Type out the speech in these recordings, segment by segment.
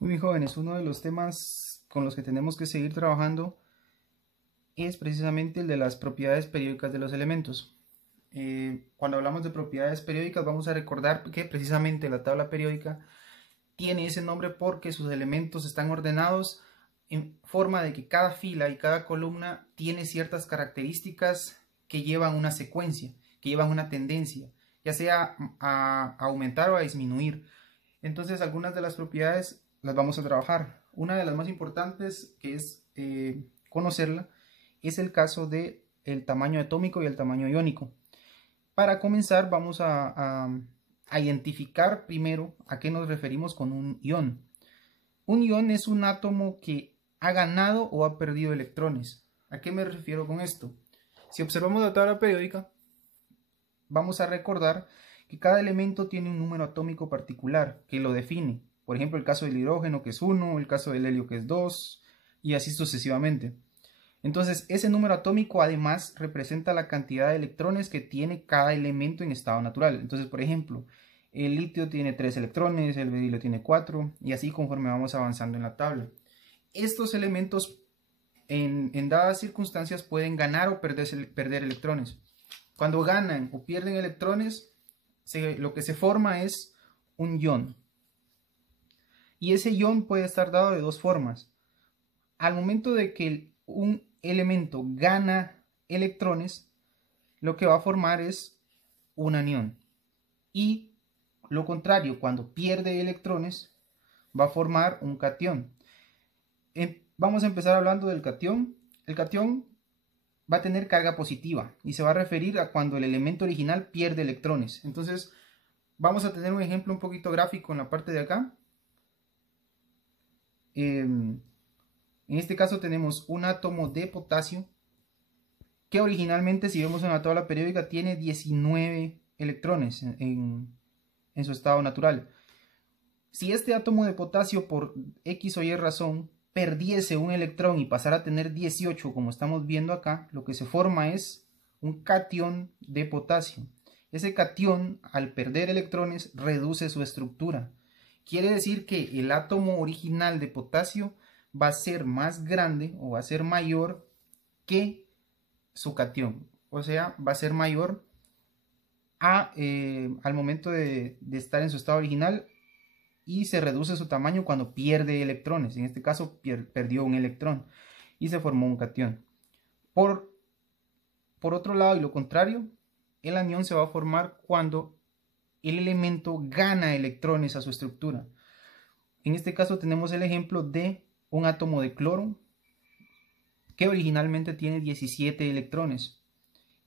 Muy bien, jóvenes, uno de los temas con los que tenemos que seguir trabajando es precisamente el de las propiedades periódicas de los elementos. Cuando hablamos de propiedades periódicas vamos a recordar que precisamente la tabla periódica tiene ese nombre porque sus elementos están ordenados en forma de que cada fila y cada columna tiene ciertas características que llevan una secuencia, que llevan una tendencia, ya sea a aumentar o a disminuir. Entonces, algunas de las propiedades las vamos a trabajar. Una de las más importantes, que es conocerla, es el caso de el tamaño atómico y el tamaño iónico. Para comenzar, vamos a identificar primero a qué nos referimos con un ión. Un ión es un átomo que ha ganado o ha perdido electrones. ¿A qué me refiero con esto? Si observamos la tabla periódica, vamos a recordar que cada elemento tiene un número atómico particular que lo define. Por ejemplo, el caso del hidrógeno, que es 1, el caso del helio, que es 2, y así sucesivamente. Entonces, ese número atómico además representa la cantidad de electrones que tiene cada elemento en estado natural. Entonces, por ejemplo, el litio tiene 3 electrones, el berilio tiene 4, y así conforme vamos avanzando en la tabla. Estos elementos en dadas circunstancias pueden ganar o perder electrones. Cuando ganan o pierden electrones, lo que se forma es un ión. Y ese ión puede estar dado de dos formas. Al momento de que un elemento gana electrones, lo que va a formar es un anión. Y lo contrario, cuando pierde electrones, va a formar un catión. Vamos a empezar hablando del catión. El catión va a tener carga positiva y se va a referir a cuando el elemento original pierde electrones. Entonces, vamos a tener un ejemplo un poquito gráfico en la parte de acá. En este caso tenemos un átomo de potasio que originalmente, si vemos en la tabla periódica, tiene 19 electrones en su estado natural. Si este átomo de potasio por X o Y razón perdiese un electrón y pasara a tener 18, como estamos viendo acá, lo que se forma es un catión de potasio. Ese catión, al perder electrones, reduce su estructura. Quiere decir que el átomo original de potasio va a ser más grande o va a ser mayor que su catión. O sea, va a ser mayor al momento de estar en su estado original, y se reduce su tamaño cuando pierde electrones. En este caso perdió un electrón y se formó un catión. Por otro lado, y lo contrario, el anión se va a formar cuando el elemento gana electrones a su estructura. En este caso tenemos el ejemplo de un átomo de cloro que originalmente tiene 17 electrones.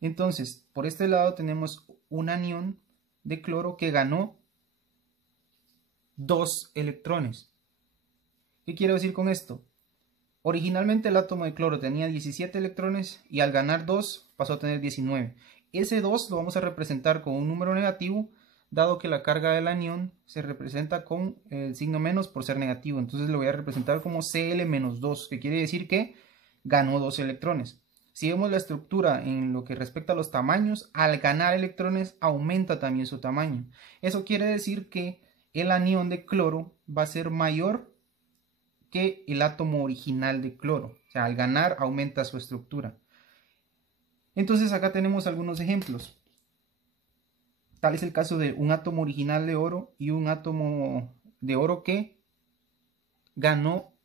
Entonces, por este lado tenemos un anión de cloro que ganó 2 electrones. ¿Qué quiero decir con esto? Originalmente el átomo de cloro tenía 17 electrones y al ganar 2 pasó a tener 19. Ese 2 lo vamos a representar con un número negativo, dado que la carga del anión se representa con el signo menos por ser negativo. Entonces lo voy a representar como Cl-2, que quiere decir que ganó 2 electrones. Si vemos la estructura en lo que respecta a los tamaños, al ganar electrones aumenta también su tamaño. Eso quiere decir que el anión de cloro va a ser mayor que el átomo original de cloro. O sea, al ganar aumenta su estructura. Entonces acá tenemos algunos ejemplos. Tal es el caso de un átomo original de oro y un átomo de oro que ganó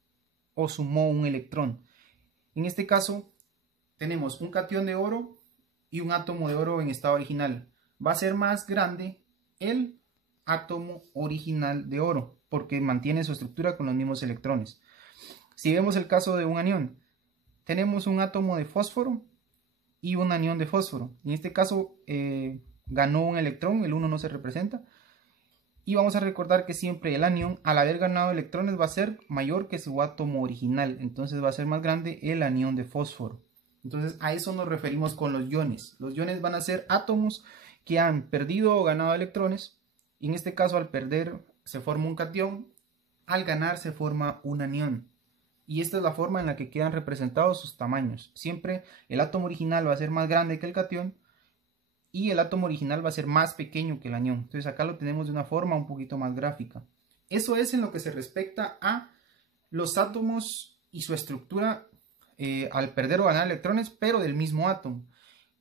o sumó un electrón. En este caso tenemos un catión de oro y un átomo de oro en estado original. Va a ser más grande el átomo original de oro porque mantiene su estructura con los mismos electrones. Si vemos el caso de un anión, tenemos un átomo de fósforo y un anión de fósforo. En este caso ganó un electrón, el 1 no se representa. Y vamos a recordar que siempre el anión, al haber ganado electrones, va a ser mayor que su átomo original. Entonces va a ser más grande el anión de fósforo. Entonces a eso nos referimos con los iones. Los iones van a ser átomos que han perdido o ganado electrones. Y en este caso, al perder se forma un catión, al ganar se forma un anión. Y esta es la forma en la que quedan representados sus tamaños. Siempre el átomo original va a ser más grande que el catión y el átomo original va a ser más pequeño que el anión. Entonces acá lo tenemos de una forma un poquito más gráfica. Eso es en lo que se respecta a los átomos y su estructura al perder o ganar electrones, pero del mismo átomo.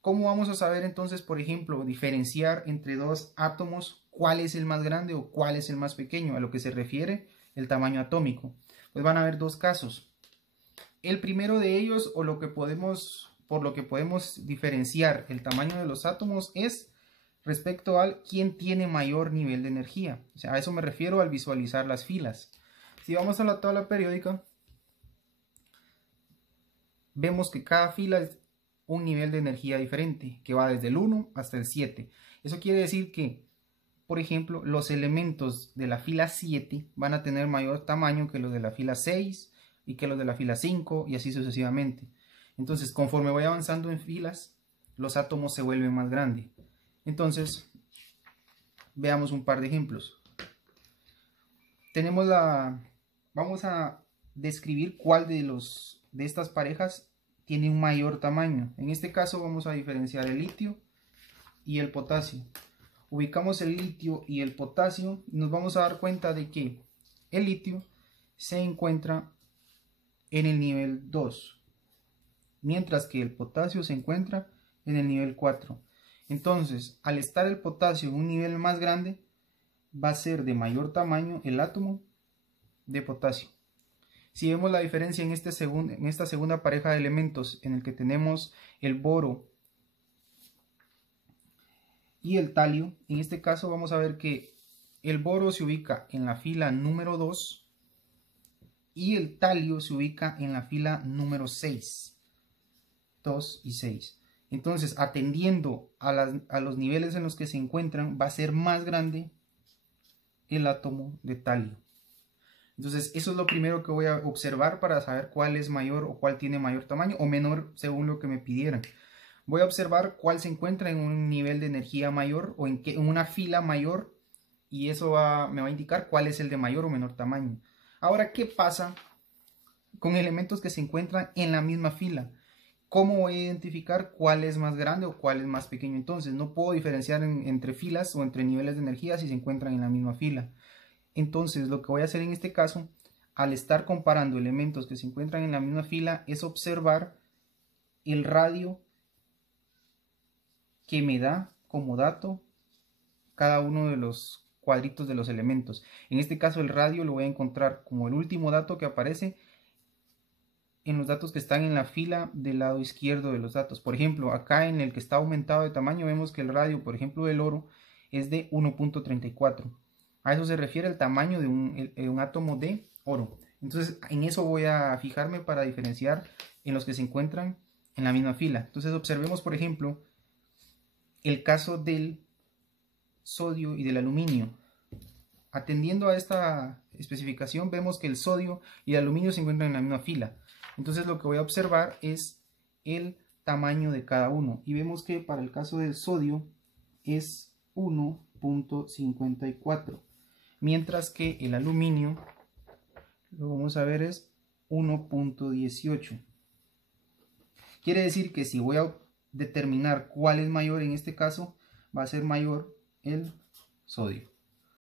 ¿Cómo vamos a saber entonces, por ejemplo, diferenciar entre dos átomos cuál es el más grande o cuál es el más pequeño, a lo que se refiere el tamaño atómico? Pues van a haber dos casos. El primero de ellos, o por lo que podemos diferenciar el tamaño de los átomos, es respecto al quién tiene mayor nivel de energía. O sea, a eso me refiero al visualizar las filas. Si vamos a la tabla periódica, vemos que cada fila es un nivel de energía diferente, que va desde el 1 hasta el 7. Eso quiere decir que, por ejemplo, los elementos de la fila 7 van a tener mayor tamaño que los de la fila 6 y que los de la fila 5 y así sucesivamente. Entonces, conforme voy avanzando en filas, los átomos se vuelven más grandes. Entonces, veamos un par de ejemplos. Vamos a describir cuál de estas parejas tiene un mayor tamaño. En este caso vamos a diferenciar el litio y el potasio. Ubicamos el litio y el potasio y nos vamos a dar cuenta de que el litio se encuentra en el nivel 2, mientras que el potasio se encuentra en el nivel 4. Entonces, al estar el potasio en un nivel más grande, va a ser de mayor tamaño el átomo de potasio. Si vemos la diferencia en esta segunda pareja de elementos en el que tenemos el boro y el talio, en este caso vamos a ver que el boro se ubica en la fila número 2 y el talio se ubica en la fila número 6. 2 y 6. Entonces, atendiendo a los niveles en los que se encuentran, va a ser más grande el átomo de talio. Entonces, eso es lo primero que voy a observar para saber cuál es mayor o cuál tiene mayor tamaño o menor según lo que me pidieran. Voy a observar cuál se encuentra en un nivel de energía mayor o en una fila mayor y eso me va a indicar cuál es el de mayor o menor tamaño. Ahora, ¿qué pasa con elementos que se encuentran en la misma fila? ¿Cómo voy a identificar cuál es más grande o cuál es más pequeño? Entonces, no puedo diferenciar entre filas o entre niveles de energía si se encuentran en la misma fila. Entonces, lo que voy a hacer en este caso, al estar comparando elementos que se encuentran en la misma fila, es observar el radio que me da como dato cada uno de los cuadritos de los elementos. En este caso, el radio lo voy a encontrar como el último dato que aparece en los datos que están en la fila del lado izquierdo de los datos. Por ejemplo, acá en el que está aumentado de tamaño, vemos que el radio, por ejemplo, del oro es de 1.34. A eso se refiere el tamaño de un átomo de oro. Entonces, en eso voy a fijarme para diferenciar en los que se encuentran en la misma fila. Entonces, observemos, por ejemplo, el caso del sodio y del aluminio. Atendiendo a esta especificación, vemos que el sodio y el aluminio se encuentran en la misma fila. Entonces, lo que voy a observar es el tamaño de cada uno. Y vemos que para el caso del sodio es 1.54. Mientras que el aluminio, lo vamos a ver, es 1.18. Quiere decir que si voy a determinar cuál es mayor en este caso, va a ser mayor el sodio.